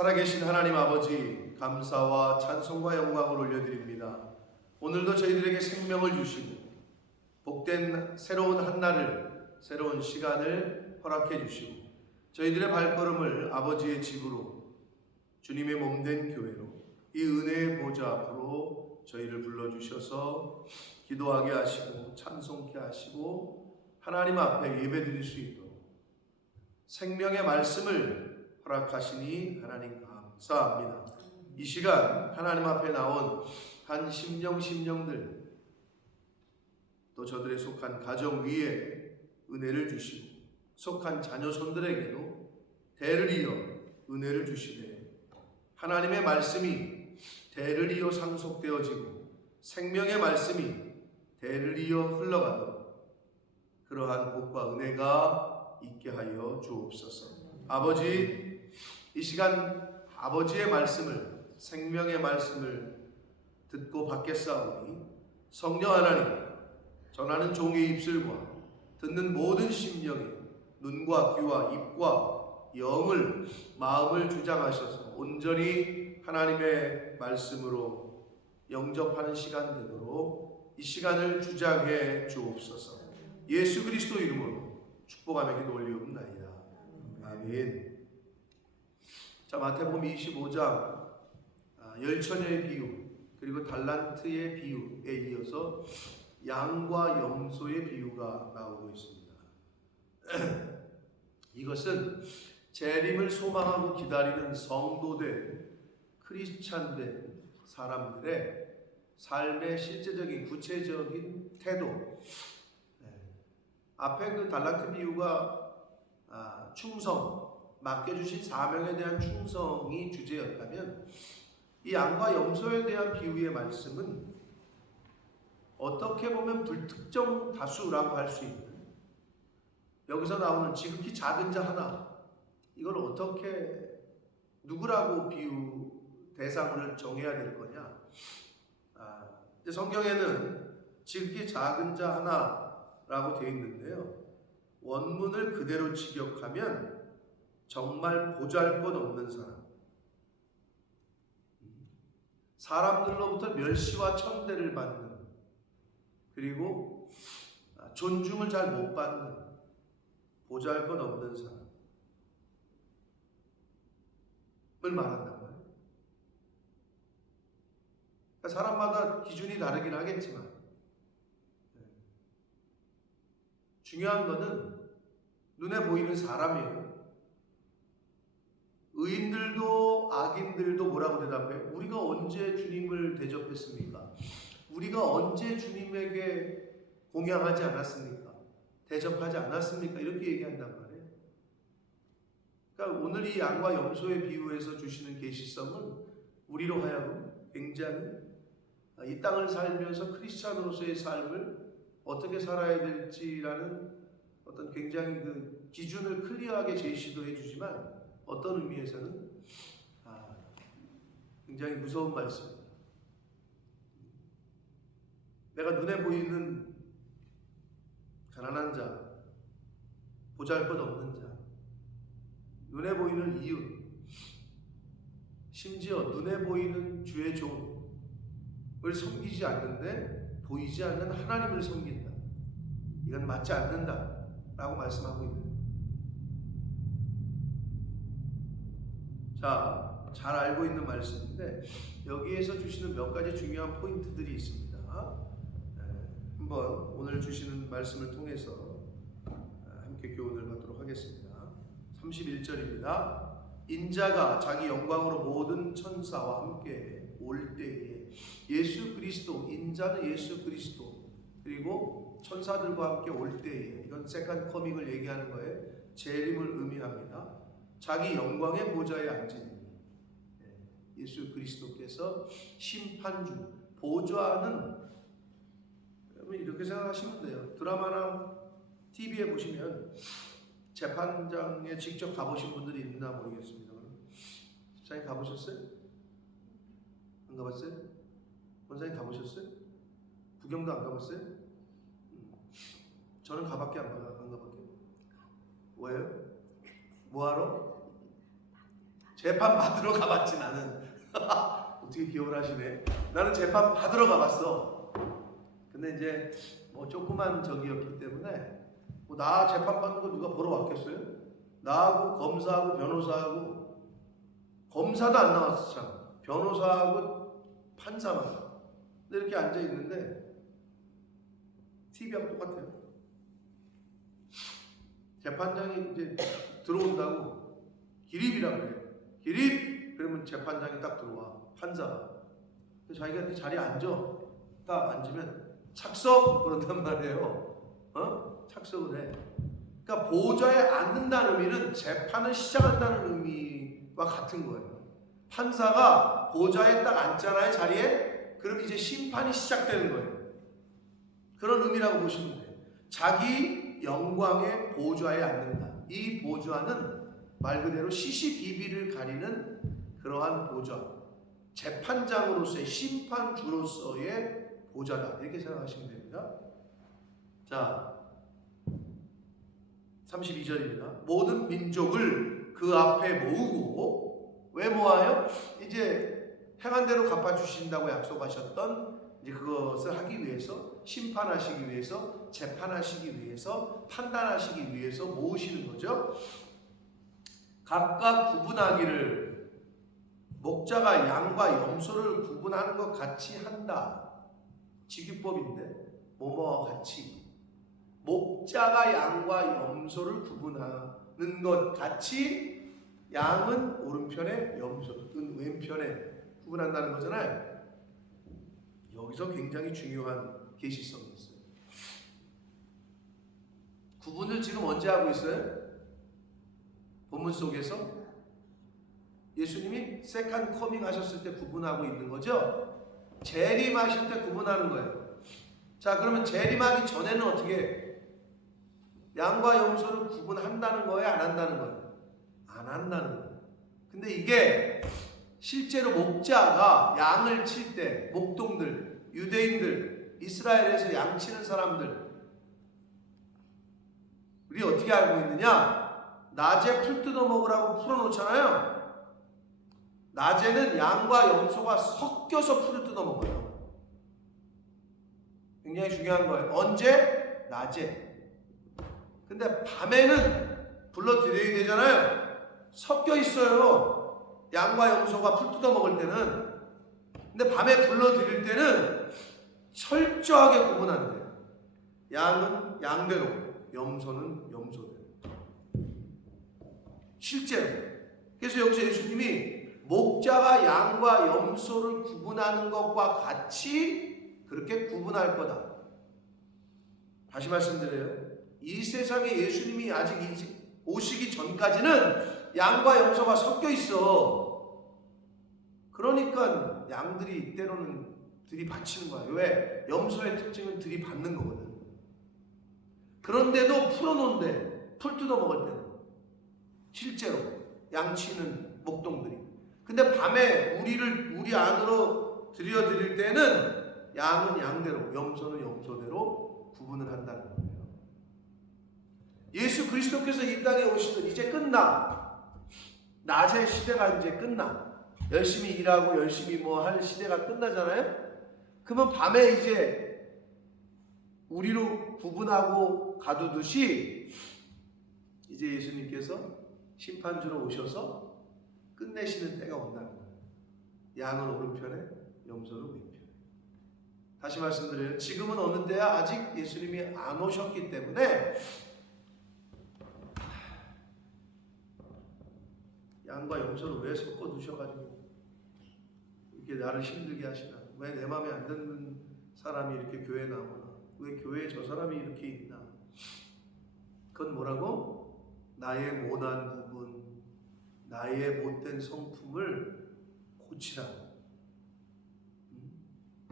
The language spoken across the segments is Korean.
살아계신 하나님 아버지, 감사와 찬송과 영광을 올려드립니다. 오늘도 저희들에게 생명을 주시고 복된 새로운 한날을, 새로운 시간을 허락해 주시고 저희들의 발걸음을 아버지의 집으로, 주님의 몸된 교회로, 이 은혜의 보좌 앞으로 저희를 불러주셔서 기도하게 하시고 찬송케 하시고 하나님 앞에 예배드릴 수 있도록 생명의 말씀을 허락하시니 하나님 감사합니다. 이 시간 하나님 앞에 나온 한 심령들, 또 저들의 속한 가정 위에 은혜를 주시고 속한 자녀손들에게도 대를 이어 은혜를 주시되 하나님의 말씀이 대를 이어 상속되어지고 생명의 말씀이 대를 이어 흘러가도록 그러한 복과 은혜가 있게 하여 주옵소서. 아버지, 이 시간 아버지의 말씀을, 생명의 말씀을 듣고 받겠사오니 성령 하나님, 전하는 종의 입술과 듣는 모든 심령에 눈과 귀와 입과 영을, 마음을 주장하셔서 온전히 하나님의 말씀으로 영접하는 시간 되도록 이 시간을 주장해 주옵소서. 예수 그리스도 이름으로 축복하며 기도 올리옵나이다. 아멘. 자, 마태복음 25장 열처녀의 비유, 그리고 달란트의 비유에 이어서 양과 염소의 비유가 나오고 있습니다. 이것은 재림을 소망하고 기다리는 성도된 크리스찬된 사람들의 삶의 실제적인 구체적인 태도. 앞에 그 달란트 비유가 충성, 맡겨주신 사명에 대한 충성이 주제였다면 이 양과 염소에 대한 비유의 말씀은 어떻게 보면 불특정 다수라고 할 수 있는, 여기서 나오는 지극히 작은 자 하나, 이걸 어떻게 누구라고 비유 대상을 정해야 될 거냐. 성경에는 지극히 작은 자 하나라고 되어 있는데요, 원문을 그대로 직역하면 정말 보잘것없는 사람, 사람들로부터 멸시와 천대를 받는, 그리고 존중을 잘 못 받는 보잘것없는 사람을 말한단 말이에요. 그러니까 사람마다 기준이 다르긴 하겠지만 중요한 것은 눈에 보이는 사람이에요. 의인들도 악인들도 뭐라고 대답해? 우리가 언제 주님을 대접했습니까? 우리가 언제 주님에게 공양하지 않았습니까? 대접하지 않았습니까? 이렇게 얘기한단 말이에요. 그러니까 오늘 이 양과 염소의 비유에서 주시는 계시성은 우리로 하여금 굉장히 이 땅을 살면서 크리스찬으로서의 삶을 어떻게 살아야 될지라는 어떤 굉장히 그 기준을 클리어하게 제시도 해주지만 어떤 의미에서는 굉장히 무서운 말씀입니다. 내가 눈에 보이는 가난한 자, 보잘것없는 자, 눈에 보이는 이웃, 심지어 눈에 보이는 주의 종을 섬기지 않는데 보이지 않는 하나님을 섬긴다. 이건 맞지 않는다 라고 말씀하고 있는. 자, 잘 알고 있는 말씀인데 여기에서 주시는 몇 가지 중요한 포인트들이 있습니다. 한번 오늘 주시는 말씀을 통해서 함께 교훈을 받도록 하겠습니다. 31절입니다. 인자가 자기 영광으로 모든 천사와 함께 올 때에, 예수 그리스도, 인자는 예수 그리스도, 그리고 천사들과 함께 올 때에, 이건 세컨드 커밍을 얘기하는 거예요. 재림을 의미합니다. 자기 영광의 보좌에 앉으니, 예수 그리스도께서 심판주, 보좌는 이렇게 생각하시면 돼요. 드라마나 TV에 보시면 재판장에 직접 가보신 분들이 있나 모르겠습니다. 집사님 가보셨어요? 안 가봤어요? 원사님 가보셨어요? 구경도 안 가봤어요? 저는 가밖에 안 가봤게. 왜요? 뭐하러? 재판 받으러 가봤지 나는. 어떻게 기억을 하시네. 나는 재판 받으러 가봤어. 근데 이제 뭐 조그만 적이었기 때문에 뭐 나 재판 받는 거 누가 보러 왔겠어요? 나하고 검사하고 변호사하고, 검사도 안 나왔어 참. 변호사하고 판사만. 근데 이렇게 앉아 있는데 TV하고 똑같아요. 재판장이 이제 들어온다고 기립이라고 그래요. 기립! 그러면 재판장이 딱 들어와. 판사가. 자기가 그 자리에 앉아. 딱 앉으면 착석! 그런단 말이에요. 착석을 해. 그러니까 보좌에 앉는다는 의미는 재판을 시작한다는 의미와 같은 거예요. 판사가 보좌에 딱 앉잖아요, 자리에. 그럼 이제 심판이 시작되는 거예요. 그런 의미라고 보시면 돼요. 자기 영광의 보좌에 앉는다. 이 보좌는 말 그대로 시시비비를 가리는 그러한 보좌, 재판장으로서의 심판주로서의 보좌다. 이렇게 생각하시면 됩니다. 자, 32절입니다. 모든 민족을 그 앞에 모으고, 왜 모아요? 이제 행한 대로 갚아주신다고 약속하셨던 이제 그것을 하기 위해서, 심판하시기 위해서, 재판하시기 위해서, 판단하시기 위해서 모으시는 거죠. 각각 구분하기를, 목자가 양과 염소를 구분하는 것 같이 한다. 직유법인데 뭐뭐와 같이. 목자가 양과 염소를 구분하는 것 같이, 양은 오른편에 염소는 왼편에 구분한다는 거잖아요. 여기서 굉장히 중요한 계시성이 있어요. 구분을 지금 언제 하고 있어요? 본문 속에서 예수님이 세컨 커밍 하셨을 때 구분하고 있는 거죠. 재림하실 때 구분하는 거예요. 자, 그러면 재림하기 전에는 어떻게 해요? 양과 염소를 구분한다는 거예요? 안 한다는 거예요? 안 한다는 거예요. 근데 이게 실제로 목자가 양을 칠 때, 목동들, 유대인들, 이스라엘에서 양 치는 사람들, 우리 어떻게 알고 있느냐? 낮에 풀 뜯어 먹으라고 풀어놓잖아요. 낮에는 양과 염소가 섞여서 풀을 뜯어 먹어요. 굉장히 중요한 거예요. 언제? 낮에. 근데 밤에는 불러드려야 되잖아요. 섞여 있어요. 양과 염소가 풀 뜯어 먹을 때는. 근데 밤에 불러드릴 때는 철저하게 구분한대요. 양은 양대로, 염소는 염소대로. 실제로. 그래서 여기서 예수님이 목자가 양과 염소를 구분하는 것과 같이 그렇게 구분할 거다. 다시 말씀드려요. 이 세상에 예수님이 아직 오시기 전까지는 양과 염소가 섞여 있어. 그러니까 양들이 때로는 들이받치는 거야. 왜? 염소의 특징은 들이받는 거거든. 그런데도 풀어놓은데, 풀 뜯어 먹을 때는 실제로 양치는 목동들이. 근데 밤에 우리 안으로 들여드릴 때는 양은 양대로, 염소는 염소대로 구분을 한다는 거예요. 예수 그리스도께서 이 땅에 오시던 이제 끝나. 낮의 시대가 이제 끝나. 열심히 일하고 열심히 뭐 할 시대가 끝나잖아요. 그러면 밤에 이제 우리로 구분하고 가두듯이 이제 예수님께서 심판주로 오셔서 끝내시는 때가 온다는 거예요. 양은 오른편에, 염소는 왼편에. 다시 말씀드려요. 지금은 어느 때야? 아직 예수님이 안 오셨기 때문에 양과 염소를 왜 섞어 두셔가지고 이렇게 나를 힘들게 하시나? 왜 내 마음에 안 드는 사람이 이렇게 교회에 나오나? 왜 교회에 저 사람이 이렇게 있나? 그건 뭐라고? 나의 모난 부분, 나의 못된 성품을 고치라고.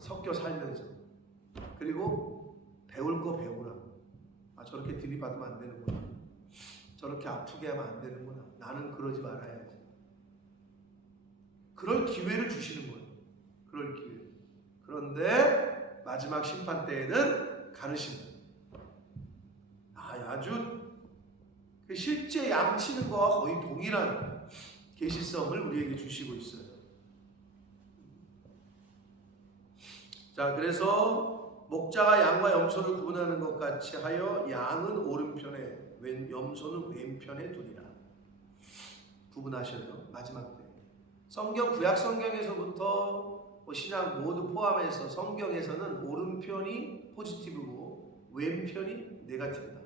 섞여 살면서. 그리고 배울 거 배우라. 아, 저렇게 들이받으면 안 되는구나. 저렇게 아프게 하면 안 되는구나. 나는 그러지 말아야지. 그럴 기회를 주시는 거예요. 그럴 기회. 그런데 마지막 심판 때에는 가르친다. 아주 실제 양치는 거와 거의 동일한 계시성을 우리에게 주시고 있어요. 자, 그래서 목자가 양과 염소를 구분하는 것 같이 하여 양은 오른편에 염소는 왼편에 두리라. 구분하셔요. 마지막 때 성경 구약 성경에서부터 신약 모두 포함해서 성경에서는 오른편이 포지티브고 왼편이 네거티브다.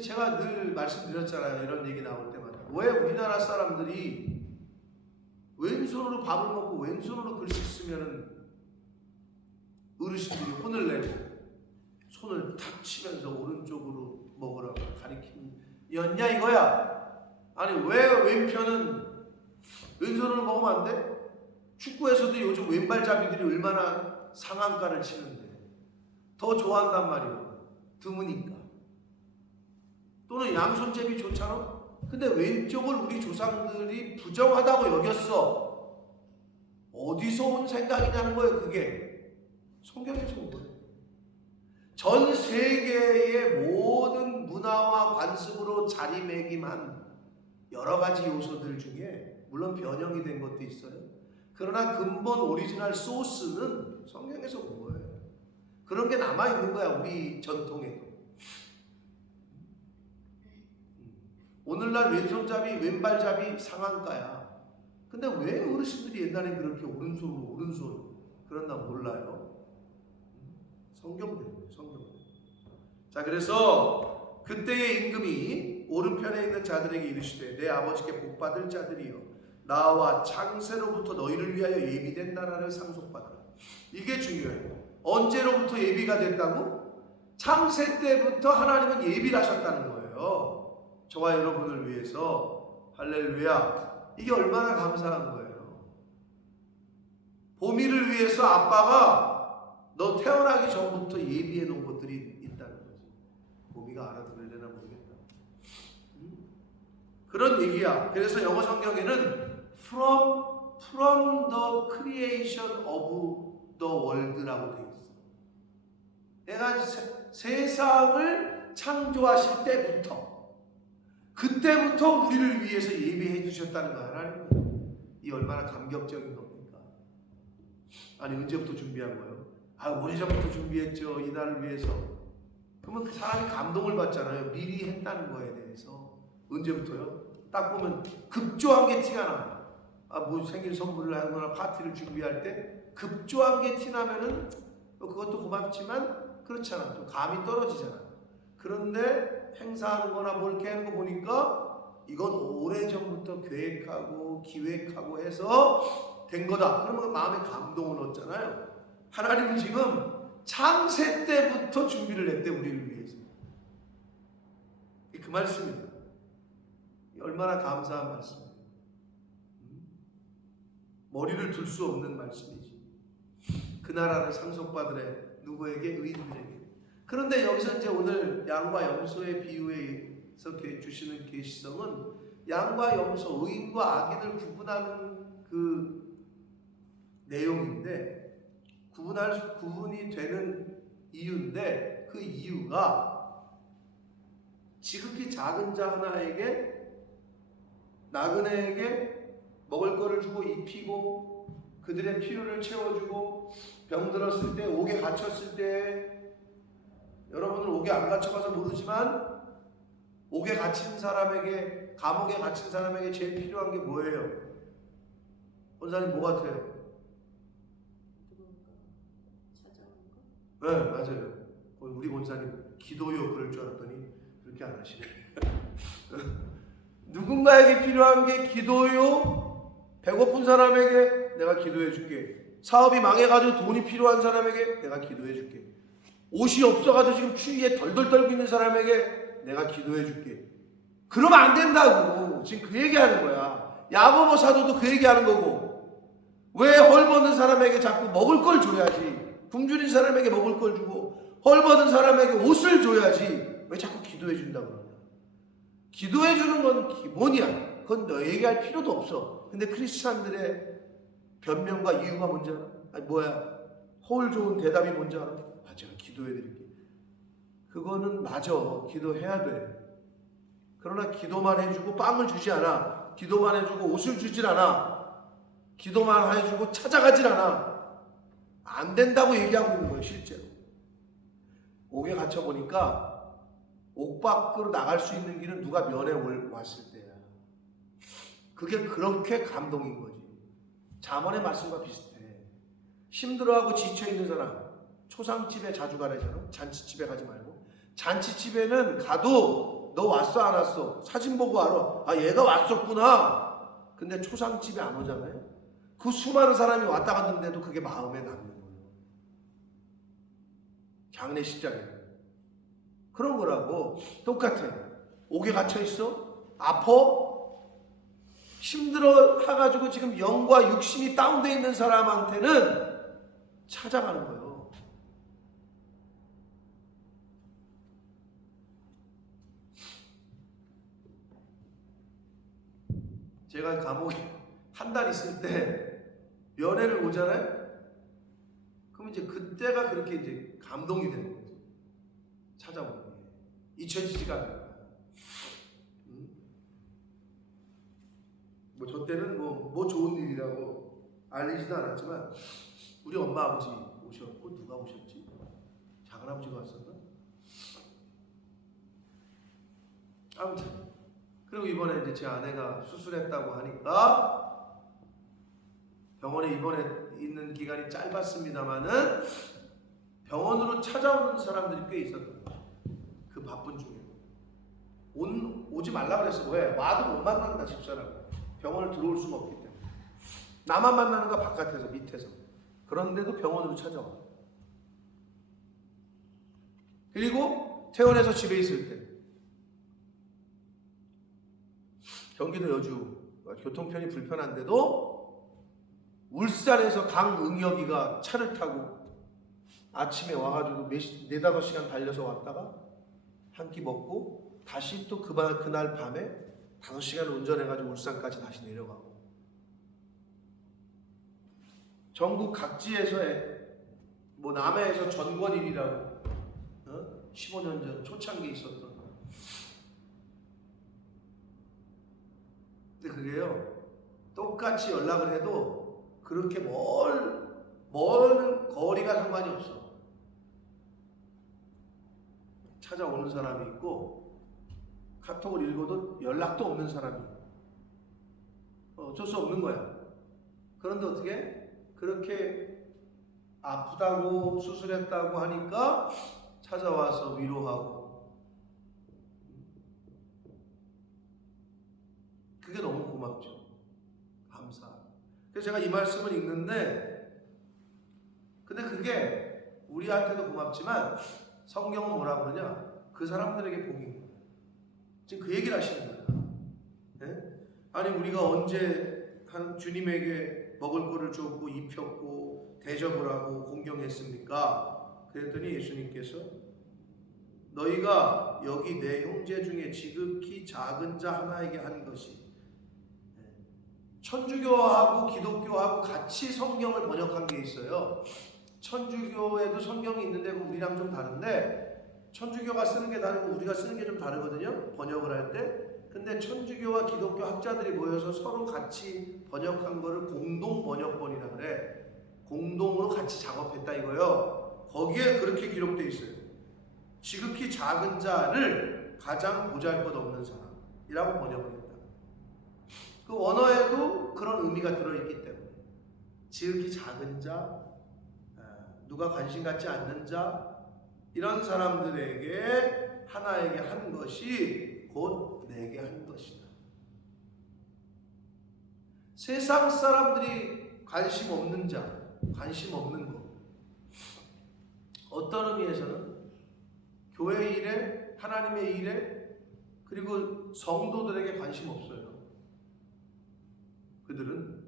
제가 늘 말씀드렸잖아요. 이런 얘기 나올 때마다 왜 우리나라 사람들이 왼손으로 밥을 먹고 왼손으로 글씨 쓰면은 어르신들이 혼을 내고 손을 탁 치면서 오른쪽으로 먹으라고 가리키냐 이거야. 아니 왜 왼편은 왼손으로 먹으면 안 돼? 축구에서도 요즘 왼발잡이들이 얼마나 상한가를 치는데 더 좋아한단 말이에요. 드무니까. 또는 양손잡이 좋잖아. 근데 왼쪽을 우리 조상들이 부정하다고 여겼어. 어디서 온 생각이냐는 거예요. 그게 성경에서 온 거예요. 전 세계의 모든 문화와 관습으로 자리매김한 여러 가지 요소들 중에 물론 변형이 된 것도 있어요. 그러나 근본 오리지널 소스는 성경에서 온 거예요. 그런 게 남아있는 거야. 우리 전통에도. 오늘날 왼손잡이 왼발잡이 상한가야. 근데 왜 어르신들이 옛날에 그렇게 오른손 그랬나 몰라요. 성경대로. 자, 그래서 그때의 임금이 오른편에 있는 자들에게 이르시되 내 아버지께 복받을 자들이여 나와 창세로부터 너희를 위하여 예비된 나라를 상속받으라. 이게 중요해요. 언제로부터 예비가 됐다고? 창세 때부터 하나님은 예비를 하셨다는 거예요. 저와 여러분을 위해서. 할렐루야. 이게 얼마나 감사한 거예요. 보미를 위해서 아빠가 너 태어나기 전부터 예비해 놓은 것들이 있다는 거지. 보미가 알아들을려나 모르겠다. 그런 얘기야. 그래서 영어 성경에는 from the creation of the world라고 되어 있어. 내가 세상을 창조하실 때부터, 그때부터 우리를 위해서 예비해 두셨다는 거 하나님은. 이 얼마나 감격적인 겁니까? 아니 언제부터 준비한 거예요? 오래전부터 준비했죠. 이 날을 위해서. 그러면 그 사람이 감동을 받잖아요. 미리 했다는 거에 대해서. 언제부터요? 딱 보면 급조한 게 티가 나. 뭐 생일 선물을 하거나 파티를 준비할 때 급조한 게 티나면은 그것도 고맙지만 그렇잖아. 좀 감이 떨어지잖아. 그런데 행사하는 거나 뭘 이렇게 하는 거 보니까 이건 오래전부터 계획하고 기획하고 해서 된 거다. 그러면 마음에 감동을 얻잖아요. 하나님은 지금 창세 때부터 준비를 했대. 우리를 위해서. 그 말씀입니다. 얼마나 감사한 말씀이에요. 머리를 둘 수 없는 말씀이지. 그 나라를 상속받으래. 누구에게? 의인들에게. 그런데 여기서 이제 오늘 양과 염소의 비유에서 주시는 계시성은 양과 염소, 의인과 악인을 구분하는 그 내용인데, 구분이 되는 이유인데, 그 이유가 지극히 작은 자 하나에게, 나그네에게 먹을 거를 주고 입히고 그들의 필요를 채워주고 병 들었을 때, 옥에 갇혔을 때, 여러분은 옥에 안 갇혀가서 모르지만 옥에 갇힌 사람에게, 감옥에 갇힌 사람에게 제일 필요한 게 뭐예요? 원사님 뭐 같아요? 네, 맞아요. 우리 원사님 기도요 그럴 줄 알았더니 그렇게 안 하시네. 누군가에게 필요한 게 기도요. 배고픈 사람에게 내가 기도해 줄게. 사업이 망해가지고 돈이 필요한 사람에게 내가 기도해 줄게. 옷이 없어가지고 지금 추위에 덜덜 떨고 있는 사람에게 내가 기도해 줄게. 그러면 안 된다고. 지금 그 얘기하는 거야. 야고보 사도도 그 얘기하는 거고. 왜 헐벗는 사람에게 자꾸 먹을 걸 줘야지. 굶주린 사람에게 먹을 걸 주고 헐벗은 사람에게 옷을 줘야지. 왜 자꾸 기도해 준다고 그러냐. 기도해 주는 건 기본이야. 그건 너 얘기할 필요도 없어. 근데 크리스찬들의 변명과 이유가 뭔지 알아? 아니 뭐야? 허울 좋은 대답이 뭔지 알아? 제가 기도해 드릴게. 그거는 맞아. 기도해야 돼. 그러나 기도만 해주고 빵을 주지 않아. 기도만 해주고 옷을 주질 않아. 기도만 해주고 찾아가질 않아. 안 된다고 얘기하고 있는 거예요, 실제로. 옥에 갇혀보니까 옥 밖으로 나갈 수 있는 길은 누가 면회 왔을 때야. 그게 그렇게 감동인 거지. 잠언의 말씀과 비슷해. 힘들어하고 지쳐있는 사람, 초상집에 자주 가래잖아. 잔치집에 가지 말고. 잔치집에는 가도 너 왔어 안 왔어? 사진 보고 알아. 아, 얘가 왔었구나. 근데 초상집에 안 오잖아요. 그 수많은 사람이 왔다 갔는데도 그게 마음에 남는 거예요. 장례식장에. 그런 거라고. 똑같아. 옥에 갇혀있어? 아파? 힘들어 해가지고 지금 영과 육신이 다운되어 있는 사람한테는 찾아가는 거예요. 제가 감옥에 한 달 있을 때 면회를 오잖아요. 그럼 이제 그때가 그렇게 이제 감동이 되는 거죠. 찾아오는 게 잊혀지지가 않아요. 뭐 저 때는 뭐 좋은 일이라고 알리지도 않았지만 우리 엄마 아버지 오셨고 누가 오셨지? 작은아버지가 왔었나? 아무튼 그리고 이번에 이제 제 아내가 수술했다고 하니까 병원에 입원해 있는 기간이 짧았습니다만은 병원으로 찾아오는 사람들이 꽤 있었던 거예요. 그 바쁜 중에 오지 말라 그랬어. 왜? 와도 못 만난다 집사람. 병원을 들어올 수가 없기 때문에 나만 만나는 거 바깥에서 밑에서. 그런데도 병원으로 찾아와. 그리고 퇴원해서 집에 있을 때 경기도 여주 교통편이 불편한데도 울산에서 강응혁이가 차를 타고 아침에 와가지고 4-5시간 달려서 왔다가 한 끼 먹고 다시 또 그날 밤에 5시간 운전해가지고 울산까지 다시 내려가고 전국 각지에서의 뭐 남해에서 전권일이라고 15년 전 초창기에 있었던. 근데 그게요 똑같이 연락을 해도 그렇게 먼 거리가 상관이 없어. 찾아오는 사람이 있고 카톡을 읽어도 연락도 없는 사람이 어쩔 수 없는 거야. 그런데 어떻게 그렇게 아프다고 수술했다고 하니까 찾아와서 위로하고 그게 너무 고맙죠. 감사하고. 그래서 제가 이 말씀을 읽는데 근데 그게 우리한테도 고맙지만 성경은 뭐라 그러냐? 그 사람들에게 복인 거예요. 지금 그 얘기를 하시는 거예요. 네? 아니 우리가 언제 한 주님에게 먹을 거를 줬고 입혔고 대접을 하고 공경했습니까? 그랬더니 예수님께서 너희가 여기 내 형제 중에 지극히 작은 자 하나에게 한 것이 천주교하고 기독교하고 같이 성경을 번역한 게 있어요. 천주교에도 성경이 있는데 우리랑 좀 다른데 천주교가 쓰는 게 다르고 우리가 쓰는 게 좀 다르거든요. 번역을 할 때. 근데 천주교와 기독교 학자들이 모여서 서로 같이 번역한 거를 공동 번역본이라 그래. 공동으로 같이 작업했다 이거요. 거기에 그렇게 기록되어 있어요. 지극히 작은 자를 가장 보잘것없는 사람이라고 번역을 했다. 그 원어에도 그런 의미가 들어있기 때문에 지극히 작은 자, 누가 관심 갖지 않는 자, 이런 사람들에게 하나에게 한 것이 곧 내게 한 것이다. 세상 사람들이 관심 없는 자, 관심 없는 것. 어떤 의미에서는 교회 일에, 하나님의 일에, 그리고 성도들에게 관심 없어요. 그들은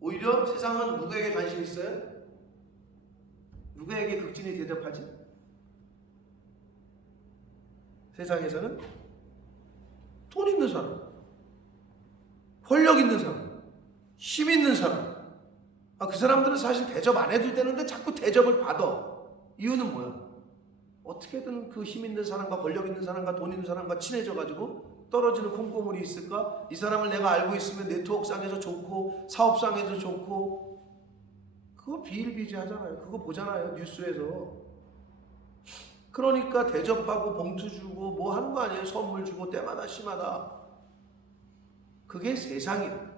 오히려 세상은 누구에게 관심 있어요? 누구에게 극진히 대접하지? 세상에서는 돈 있는 사람, 권력 있는 사람, 힘 있는 사람. 그 사람들은 사실 대접 안 해도 되는데 자꾸 대접을 받아. 이유는 뭐야? 어떻게든 그 힘 있는 사람과 권력 있는 사람과 돈 있는 사람과 친해져가지고 떨어지는 콩고물이 있을까? 이 사람을 내가 알고 있으면 네트워크상에서 좋고 사업상에서 좋고, 그거 비일비재하잖아요. 그거 보잖아요, 뉴스에서. 그러니까 대접하고 봉투 주고 뭐 하는 거 아니에요? 선물 주고 때마다 시마다. 그게 세상이에요.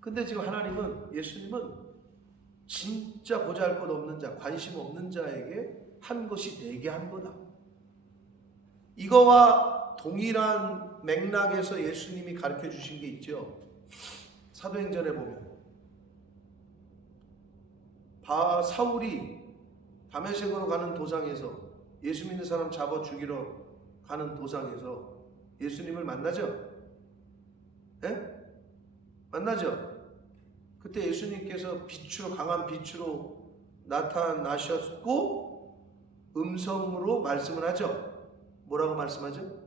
근데 지금 하나님은, 예수님은 진짜 보잘것없는 자, 관심 없는 자에게 한 것이 내게 한 거다. 이거와 동일한 맥락에서 예수님이 가르쳐 주신 게 있죠. 사도행전에 보면 사울이 다메섹으로 가는 도상에서, 예수 믿는 사람 잡아 죽이러 가는 도상에서 예수님을 만나죠? 네? 만나죠? 그때 예수님께서 빛으로, 강한 빛으로 나타나셨고 음성으로 말씀을 하죠. 뭐라고 말씀하죠?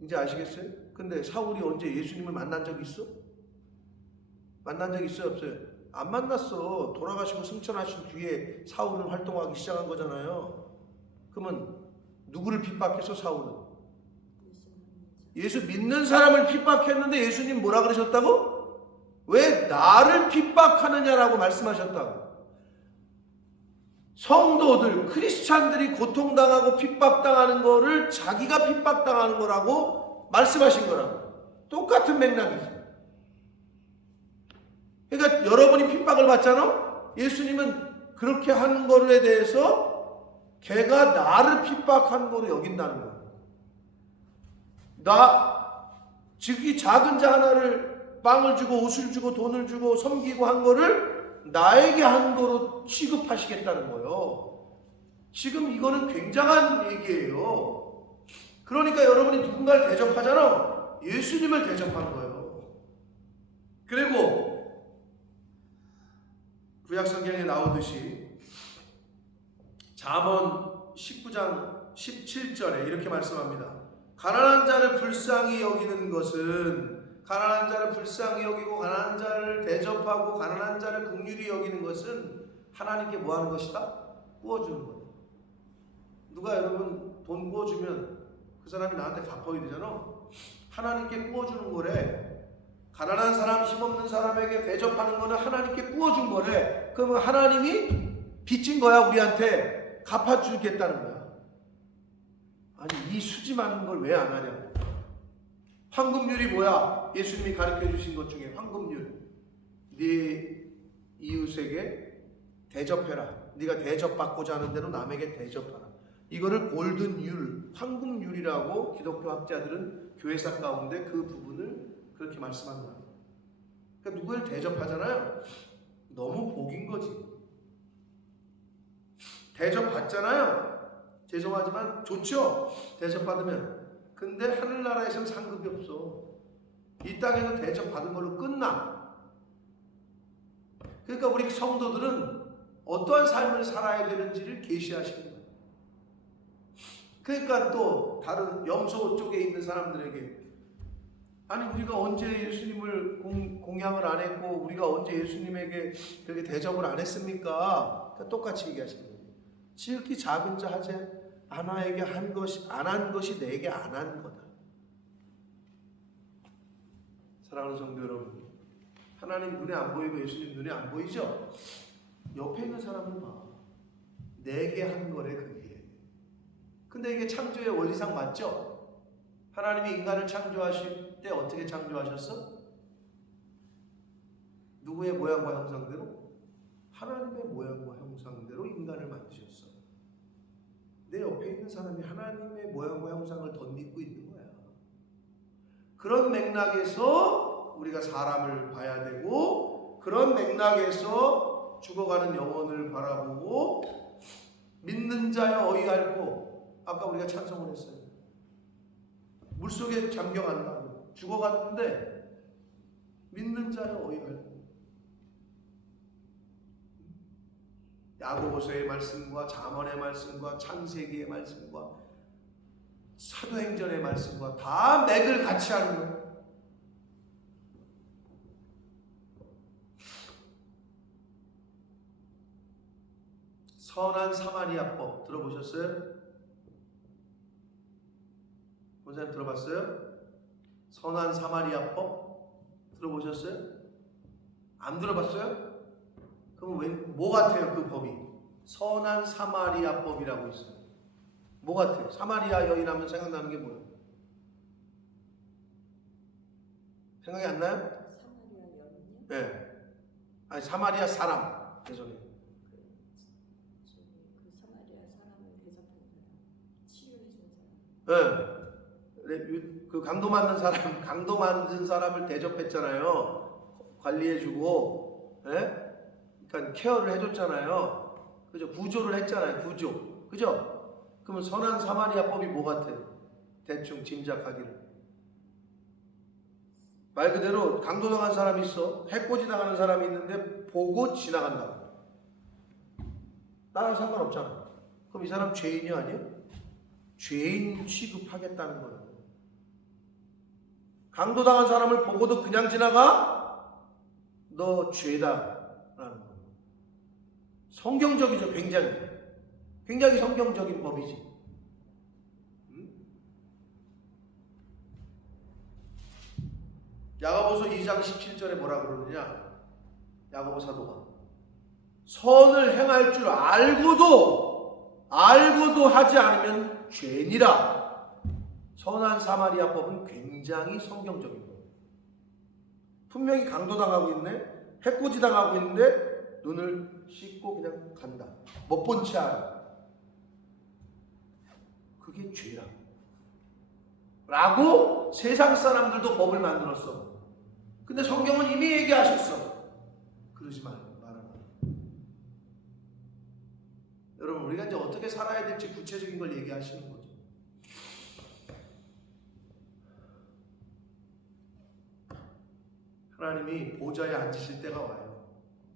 이제 아시겠어요? 근데 사울이 언제 예수님을 만난 적 있어? 만난 적 있어요? 없어요? 안 만났어. 돌아가시고 승천하신 뒤에 사울은 활동하기 시작한 거잖아요. 그러면 누구를 핍박해서 사울은? 예수 믿는 사람을 핍박했는데 예수님 뭐라 그러셨다고? 왜 나를 핍박하느냐라고 말씀하셨다고. 성도들, 크리스찬들이 고통당하고 핍박당하는 거를 자기가 핍박당하는 거라고 말씀하신 거라고. 똑같은 맥락이죠. 그러니까 여러분이 핍박을 받잖아? 예수님은 그렇게 하는 거에 대해서 걔가 나를 핍박한 거로 여긴다는 거야. 이 작은 자 하나를 빵을 주고 옷을 주고 돈을 주고 섬기고 한 거를 나에게 한 거로 취급하시겠다는 거예요. 지금 이거는 굉장한 얘기예요. 그러니까 여러분이 누군가를 대접하잖아. 예수님을 대접하는 거예요. 그리고 구약성경에 나오듯이 잠언 19장 17절에 이렇게 말씀합니다. 가난한 자를 불쌍히 여기는 것은, 가난한 자를 불쌍히 여기고 가난한 자를 대접하고 가난한 자를 긍휼히 여기는 것은 하나님께 뭐 하는 것이다? 구워주는 거다. 누가 여러분 돈 구워주면 그 사람이 나한테 갚아야 되잖아. 하나님께 구워주는 거래. 가난한 사람, 힘없는 사람에게 대접하는 거는 하나님께 구워준 거래. 그러면 하나님이 빚진 거야. 우리한테 갚아주겠다는 거야. 아니, 이 수지 많은 걸 왜 안 하냐. 황금률이 뭐야? 예수님이 가르쳐 주신 것 중에 황금률. 네 이웃에게 대접해라. 네가 대접받고자 하는 대로 남에게 대접하라. 이거를 골든율, 황금률이라고 기독교 학자들은 교회사 가운데 그 부분을 그렇게 말씀한다. 그러니까 누구를 대접하잖아요. 너무 복인 거지. 대접받잖아요. 죄송하지만 좋죠. 대접받으면. 근데 하늘나라에서는 상급이 없어. 이 땅에서 대접받은 걸로 끝나. 그러니까 우리 성도들은 어떠한 삶을 살아야 되는지를 계시하시는 거예요. 그러니까 또 다른 염소 쪽에 있는 사람들에게, 아니 우리가 언제 예수님을 공양을 안 했고 우리가 언제 예수님에게 그렇게 대접을 안 했습니까? 그러니까 똑같이 얘기하시는 거예요. 지극히 작은 자 하재 하나에게 한 것이 안 한 것이 내게 안 한 거다. 사랑하는 성도 여러분, 하나님 눈에 안 보이고 예수님 눈에 안 보이죠? 옆에 있는 사람은 봐. 내게 한 거래 그게. 근데 이게 창조의 원리상 맞죠? 하나님이 인간을 창조하실 때 어떻게 창조하셨어? 누구의 모양과 형상대로? 하나님의 모양과 형상대로 인간을 만드셨어. 내 옆에 있는 사람이 하나님의 모양과 형상을 덧입고 있는 거야. 그런 맥락에서 우리가 사람을 봐야 되고, 그런 맥락에서 죽어가는 영혼을 바라보고, 믿는 자여 어이할고, 아까 우리가 찬송을 했어요. 물속에 잠겨간다고. 죽어갔는데 믿는 자여 어이할고. 야고보서의 말씀과 잠언의 말씀과 창세기의 말씀과 사도행전의 말씀과 다 맥을 같이 하는 거예요. 선한 사마리아법 들어보셨어요? 원사님 들어봤어요? 선한 사마리아법 들어보셨어요? 안 들어봤어요? 그럼 뭐 같아요? 그 법이 선한 사마리아법이라고 있어요. 뭐 같아요? 사마리아 여인 하면 생각나는 게 뭐예요? 생각이 안 나요? 사마리아 여인이요? 네. 아니 사마리아 사람. 죄송해요. 그 사마리아 사람을 대접하는 사람, 치료해 주는 사람. 네. 그 강도 맞는 사람을 대접했잖아요. 관리해주고, 예? 그러니까 케어를 해줬잖아요. 그죠? 구조를 했잖아요. 구조, 그죠? 그러면 선한 사마리아법이 뭐 같아요? 대충 짐작하기를. 말 그대로 강도당한 사람이 있어. 해코지 당하는 사람이 있는데 보고 지나간다고. 나랑 상관없잖아. 그럼 이 사람 죄인이 아니야? 죄인 취급하겠다는 거예요. 강도당한 사람을 보고도 그냥 지나가? 너 죄다라는 거예요. 성경적이죠. 굉장히 성경적인 법이지. 야고보서 2장 17절에 뭐라 그러느냐? 야고보 사도가 선을 행할 줄 알고도 하지 않으면 죄니라. 선한 사마리아법은 굉장히 성경적인 거예요. 분명히 강도당하고 있네, 해코지 당하고 있는데 눈을 씻고 그냥 간다. 못 본 채 알아. 그게 죄라. 라고 세상 사람들도 법을 만들었어. 근데 성경은 이미 얘기하셨어. 그러지 말아라. 여러분, 우리가 이제 어떻게 살아야 될지 구체적인 걸 얘기하시는 거죠. 하나님이 보좌에 앉으실 때가 와요.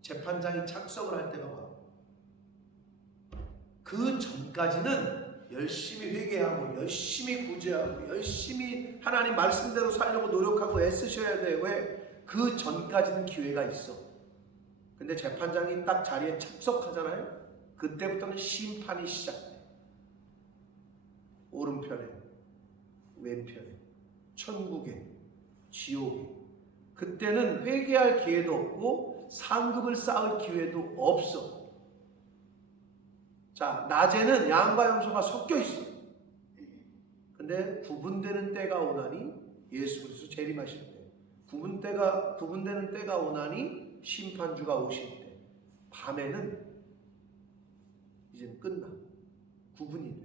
재판장이 착석을 할 때가 와요. 그 전까지는 열심히 회개하고 열심히 구제하고 열심히 하나님 말씀대로 살려고 노력하고 애쓰셔야 돼요. 왜? 그 전까지는 기회가 있어. 근데 재판장이 딱 자리에 착석하잖아요. 그때부터는 심판이 시작돼. 오른편에, 왼편에, 천국에, 지옥에. 그때는 회개할 기회도 없고 상급을 쌓을 기회도 없어. 자, 낮에는 양과 염소가 섞여 있어. 근데 구분되는 때가 오나니, 예수 그리스도 재림하실 때 구분되는 때가 오나니 심판주가 오실 때, 밤에는 이제 끝나. 구분이 돼.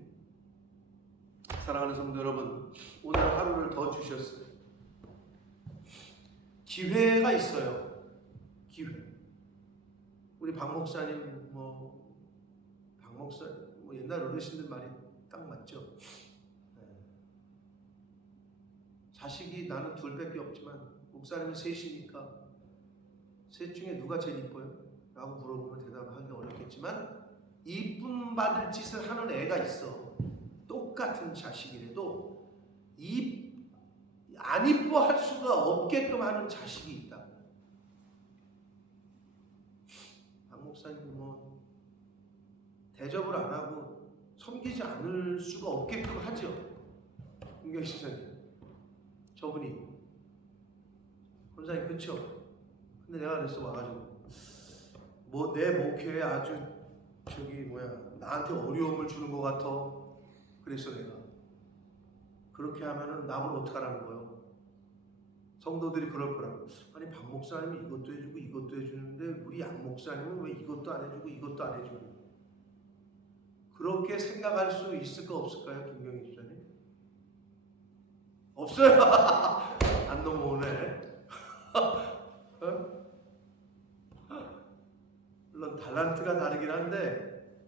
사랑하는 성도 여러분, 오늘 하루를 더 주셨어요. 기회가 있어요. 기회. 우리 박 목사님 옛날 어르신들 말이 딱 맞죠. 자식이 나는 둘밖에 없지만 목사님은 셋이니까 셋 중에 누가 제일 이뻐요? 라고 물어보면 대답하기 어렵겠지만 이쁨 받을 짓을 하는 애가 있어. 똑같은 자식이라도 안 이뻐할 수가 없게끔 하는 자식이 있다. 박 목사님 대접을 안 하고 섬기지 않을 수가 없게끔 하죠. 김경희 집사님, 저분이 권사님 그렇죠? 근데 내가 그래서 와가지고 내 목회에 아주 나한테 어려움을 주는 것 같아. 그래서 내가 그렇게 하면은 나보고 어떡하라는 거예요? 성도들이 그럴 거라고. 아니 박 목사님이 이것도 해주고 이것도 해주는데 우리 양 목사님은 왜 이것도 안 해주고 이것도 안 해주고. 그렇게 생각할 수 있을까 없을까요? 김경희 집사님? 없어요. 안 넘어오네. 물론 달란트가 다르긴 한데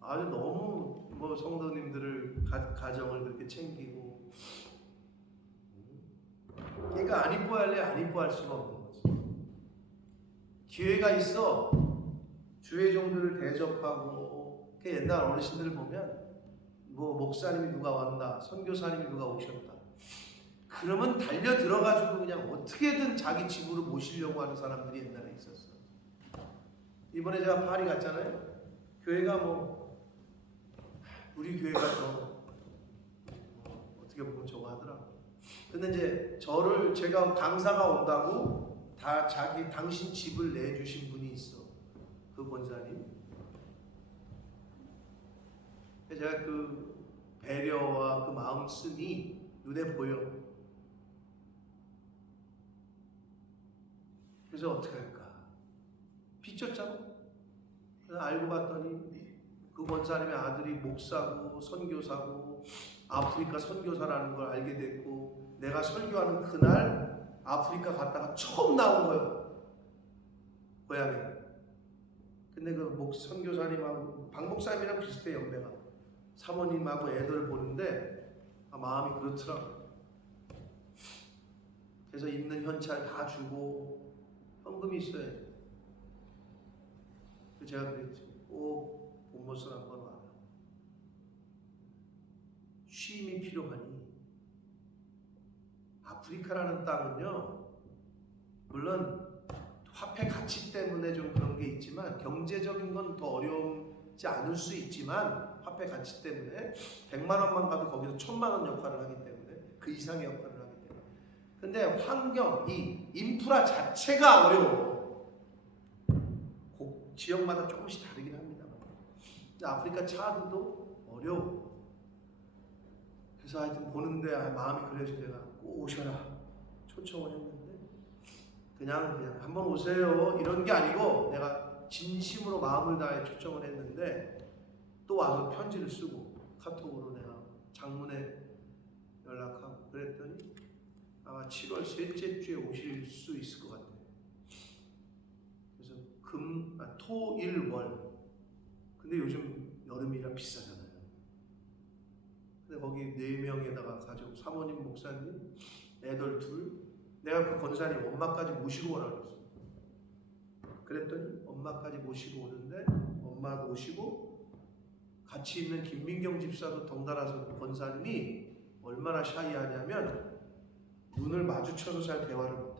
아주 너무 성도님들을 가정을 그렇게 챙기고, 걔가 안 이뻐할래 안 이뻐할 수가 없는 거지. 기회가 있어. 주의 종들을 대접하고. 옛날 어르신들을 보면 목사님이 누가 왔다, 선교사님이 누가 오셨다, 그러면 달려 들어가지고 그냥 어떻게든 자기 집으로 모시려고 하는 사람들이 옛날에 있었어. 이번에 제가 파리 갔잖아요. 교회가 우리 교회가 어떻게 보면 저거 하더라고. 근데 이제 제가 강사가 온다고 다 당신 집을 내주신 분이 있어. 그 권사님. 제가 그 배려와 그 마음씀이 눈에 보여. 그래서 어떻게 할까? 빚졌잖아. 그래서 알고 봤더니 그 권사님의 아들이 목사고 선교사고 아프리카 선교사라는 걸 알게 됐고, 내가 설교하는 그날 아프리카 갔다가 처음 나온 거예요. 고향에. 근데 그 선교사님하고 박 목사님이랑 비슷해 연배가. 사모님하고 애들 보는데 마음이 그렇더라고. 그래서 있는 현찰 다 주고 헌금이 있어야지. 제가 그랬지. 꼭 본모습 한번 와라. 쉼이 필요하니. 아프리카라는 땅은요, 물론 화폐 가치 때문에 좀 그런 게 있지만, 경제적인 건 더 어렵지 않을 수 있지만, 화폐 가치 때문에 100만 원만 가도 거기서 1000만 원 역할을 하기 때문에, 그 이상의 역할을 하기 때문에. 근데 환경, 이 인프라 자체가 어려워. 지역마다 조금씩 다르긴 합니다. 아프리카 차드도 어려워. 그래서 하여튼 보는데 마음이 그래서 내가 꼭 오셔라 초청을 했는데, 그냥 한번 오세요 이런 게 아니고 내가 진심으로 마음을 다해 초청을 했는데, 또 와서 편지를 쓰고 카톡으로 내가 장문에 연락하고 그랬더니 아마 7월 셋째 주에 오실 수 있을 것 같아요. 그래서 토, 일, 월. 근데 요즘 여름이라 비싸잖아요. 근데 거기 4명에다가 가족, 사모님, 목사님, 애들 둘, 내가 그 권사님 엄마까지 모시고 오라고 그랬어. 그랬더니 엄마까지 모시고 오는데, 엄마도 오시고 같이 있는 김민경 집사도 덩달아서 권사님이 얼마나 샤이하냐면 눈을 마주쳐서 잘 대화를 못해.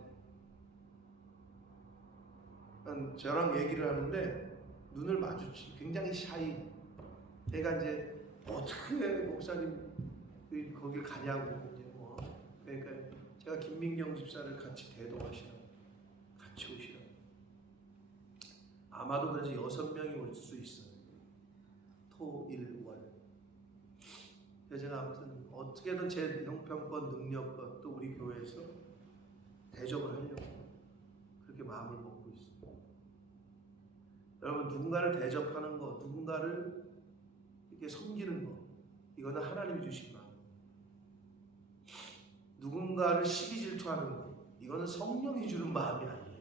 저랑 얘기를 하는데 눈을 마주치, 굉장히 샤이. 내가 이제 어떻게 목사님 거길 가냐고 이제 그러니까 제가 김민경 집사를 같이 대동하시라고, 같이 오시라고. 아마도 그래서 6명이 올 수 있어요. 토, 일, 월. 그래서 제가 아무튼 어떻게든 제 형편권, 능력과 또 우리 교회에서 대접을 하려고 그렇게 마음을 먹고 있어요. 여러분, 누군가를 대접하는 거, 누군가를 이렇게 섬기는 거, 이거는 하나님이 주신 마음. 누군가를 시기 질투하는 거, 이거는 성령이 주는 마음이 아니에요.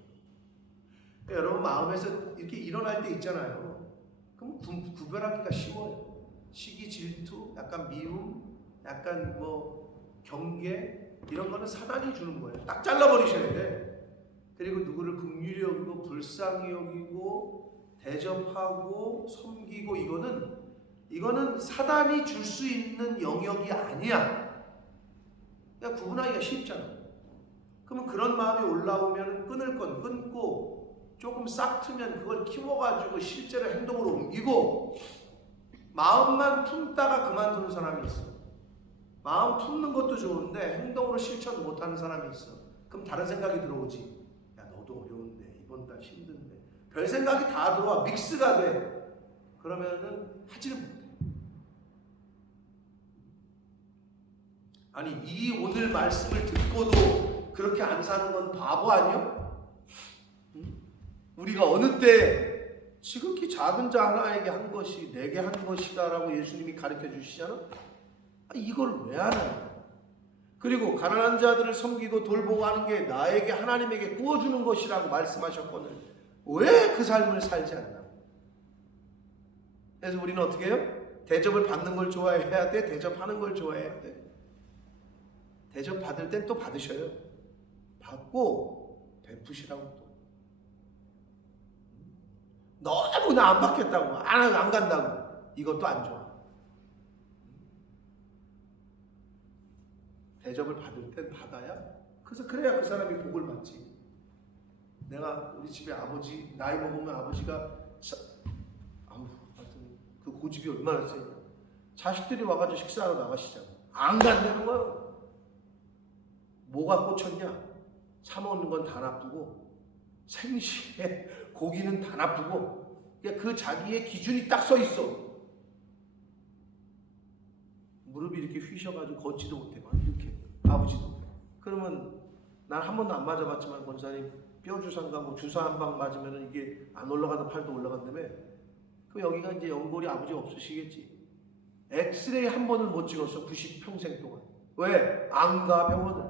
그러니까 여러분 마음에서 이렇게 일어날 때 있잖아요. 그럼 구별하기가 쉬워요. 시기 질투, 약간 미움, 약간 경계, 이런 거는 사단이 주는 거예요. 딱 잘라버리셔야 돼. 그리고 누구를 긍휼히 여기고 불쌍히 여기고 대접하고 섬기고, 이거는 사단이 줄 수 있는 영역이 아니야. 그냥 구분하기가 쉽잖아. 그러면 그런 마음이 올라오면 끊을 건 끊고, 조금 싹트면 그걸 키워가지고 실제로 행동으로 옮기고, 마음만 품다가 그만두는 사람이 있어. 마음 품는 것도 좋은데 행동으로 실천 못하는 사람이 있어. 그럼 다른 생각이 들어오지. 야, 너도 어려운데, 이번 달 힘든데, 별 생각이 다 들어와. 믹스가 돼. 그러면은 하지를 못해. 아니, 이 오늘 말씀을 듣고도 그렇게 안 사는 건 바보 아니요? 응? 우리가 어느 때 지극히 작은 자 하나에게 한 것이 내게 한 것이다 라고 예수님이 가르쳐 주시잖아. 이걸 왜 하나? 그리고 가난한 자들을 섬기고 돌보고 하는 게 나에게 하나님에게 구워주는 것이라고 말씀하셨거든. 왜 그 삶을 살지 않나? 그래서 우리는 어떻게 해요? 대접을 받는 걸 좋아해야 돼? 대접하는 걸 좋아해야 돼? 대접 받을 땐 또 받으셔요. 받고 베푸시라고 또. 너무 나 안 받겠다고, 안 간다고, 이것도 안 좋아. 대접을 받을 땐 받아야, 그래서 그래야 그 사람이 복을 받지. 내가 우리 집에 아버지, 나이 먹으면 아버지가 그 고집이 얼마나 세냐. 자식들이 와가지고 식사하러 나가시잖아. 안 간다는 거예요. 뭐가 꽂혔냐? 사 먹는 건 다 나쁘고 생시에 고기는 다 나쁘고 그 자기의 기준이 딱 서 있어. 무릎이 이렇게 휘셔가지고 걷지도 못해. 막 이렇게 아버지도. 그러면 난 한 번도 안 맞아봤지만 권사님 뼈 주사인가 뭐 주사 한 방 맞으면 이게 안 올라가는 팔도 올라간다며. 그럼 여기가 이제 연골이 아버지가 없으시겠지. 엑스레이 한 번을 못 찍었어. 90평생 동안. 왜? 안 가 병원을.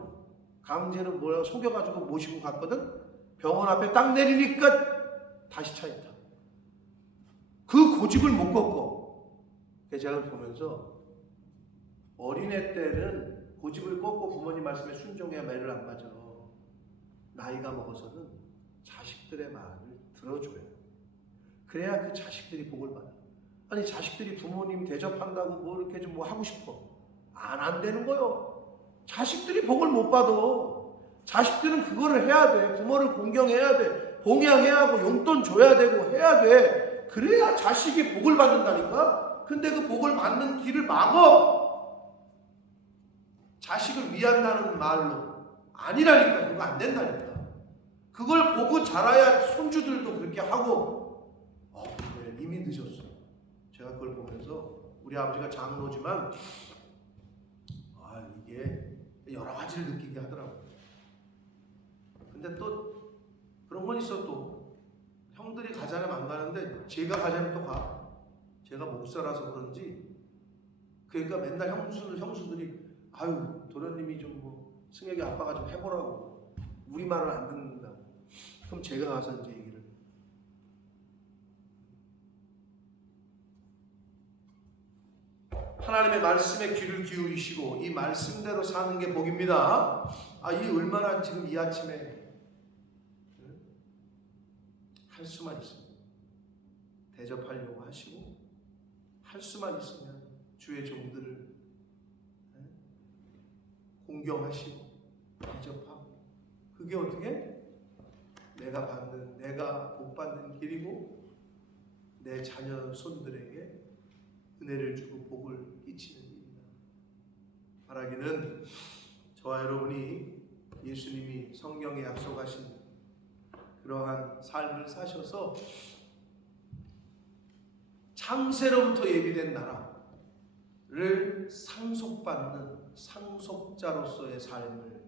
강제로 뭐야 속여가지고 모시고 갔거든. 병원 앞에 딱 내리니까 다시 차 있다. 그 고집을 못 꺾어. 그래서 제가 보면서 어린애 때는 고집을 꺾고 부모님 말씀에 순종해야 매를 안 맞아. 나이가 먹어서는 자식들의 말을 들어줘야 돼. 그래야 그 자식들이 복을 받아. 아니 자식들이 부모님 대접한다고 뭐 이렇게 좀 뭐 하고 싶어. 안 되는 거요. 자식들이 복을 못 받아. 자식들은 그거를 해야 돼. 부모를 공경해야 돼. 봉양해야 하고 용돈 줘야 되고 해야 돼. 그래야 자식이 복을 받는다니까. 근데 그 복을 받는 길을 막어. 자식을 위한다는 말로. 아니라니까. 그거 안 된다니까. 그걸 보고 자라야 손주들도 그렇게 하고. 네, 이미 늦었어. 제가 그걸 보면서 우리 아버지가 장로지만 이게 여러 가지를 느끼게 하더라고요. 근데 또 그런 건 있어. 또 형들이 가자면 안 가는데 제가 가자면 또 가. 제가 목사라서 그런지. 그러니까 맨날 형수들이 아유 도련님이 좀 뭐 승혁이 아빠가 좀 해보라고. 우리 말을 안 듣는다고. 그럼 제가 가서 이제 얘기를. 하나님의 말씀에 귀를 기울이시고 이 말씀대로 사는 게 복입니다. 이 얼마나 지금 이 아침에 할 수만 있으면 대접하려고 하시고 할 수만 있으면 주의 종들을 공경하시고 대접하고 그게 어떻게? 내가 복받는 길이고 내 자녀 손들에게 은혜를 주고 복을 끼치는 일입니다. 바라기는 저와 여러분이 예수님이 성경에 약속하신 그러한 삶을 사셔서 창세로부터 예비된 나라를 상속받는 상속자로서의 삶을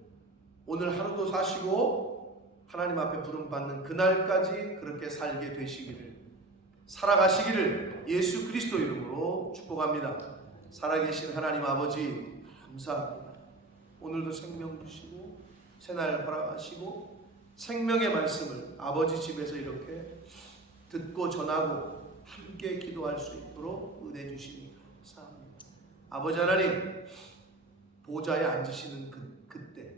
오늘 하루도 사시고 하나님 앞에 부름받는 그날까지 그렇게 살게 되시기를 살아가시기를 예수 그리스도 이름으로 축복합니다. 살아계신 하나님 아버지 감사합니다. 오늘도 생명 주시고 새날 허락하시고 생명의 말씀을 아버지 집에서 이렇게 듣고 전하고 함께 기도할 수 있도록 은혜 주시니 감사합니다. 아버지 하나님 보좌에 앉으시는 그때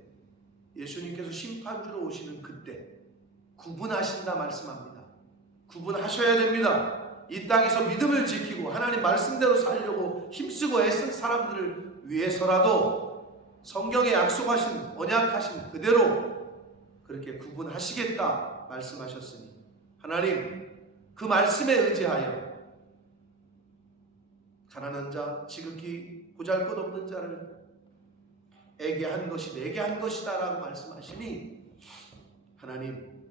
예수님께서 심판주로 오시는 그때 구분하신다 말씀합니다. 구분하셔야 됩니다. 이 땅에서 믿음을 지키고 하나님 말씀대로 살려고 힘쓰고 애쓴 사람들을 위해서라도 성경에 약속하신 언약하신 그대로 그렇게 구분하시겠다 말씀하셨으니 하나님 그 말씀에 의지하여 가난한 자, 지극히 보잘것없는 자를 에게 한 것이 내게 한 것이다 라고 말씀하시니 하나님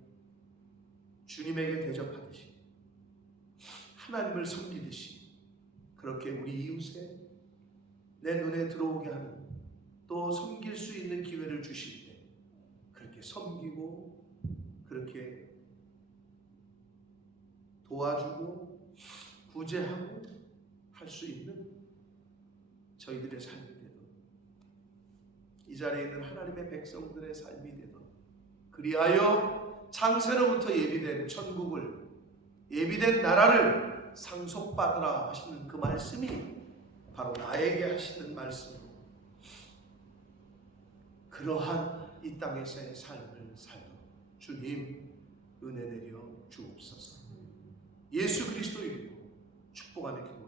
주님에게 대접하듯이 하나님을 섬기듯이 그렇게 우리 이웃에 내 눈에 들어오게 하는 또 섬길 수 있는 기회를 주실 때 그렇게 섬기고 그렇게 도와주고 구제하고 할 수 있는 저희들의 삶이 되도록 이 자리에 있는 하나님의 백성들의 삶이 되도록 그리하여 창세로부터 예비된 천국을 예비된 나라를 상속받으라 하시는 그 말씀이 바로 나에게 하시는 말씀으로 그러한 이 땅에서의 삶을 살도록 주님 은혜 내려 주옵소서. 예수 그리스도 이름으로 축복하는 기도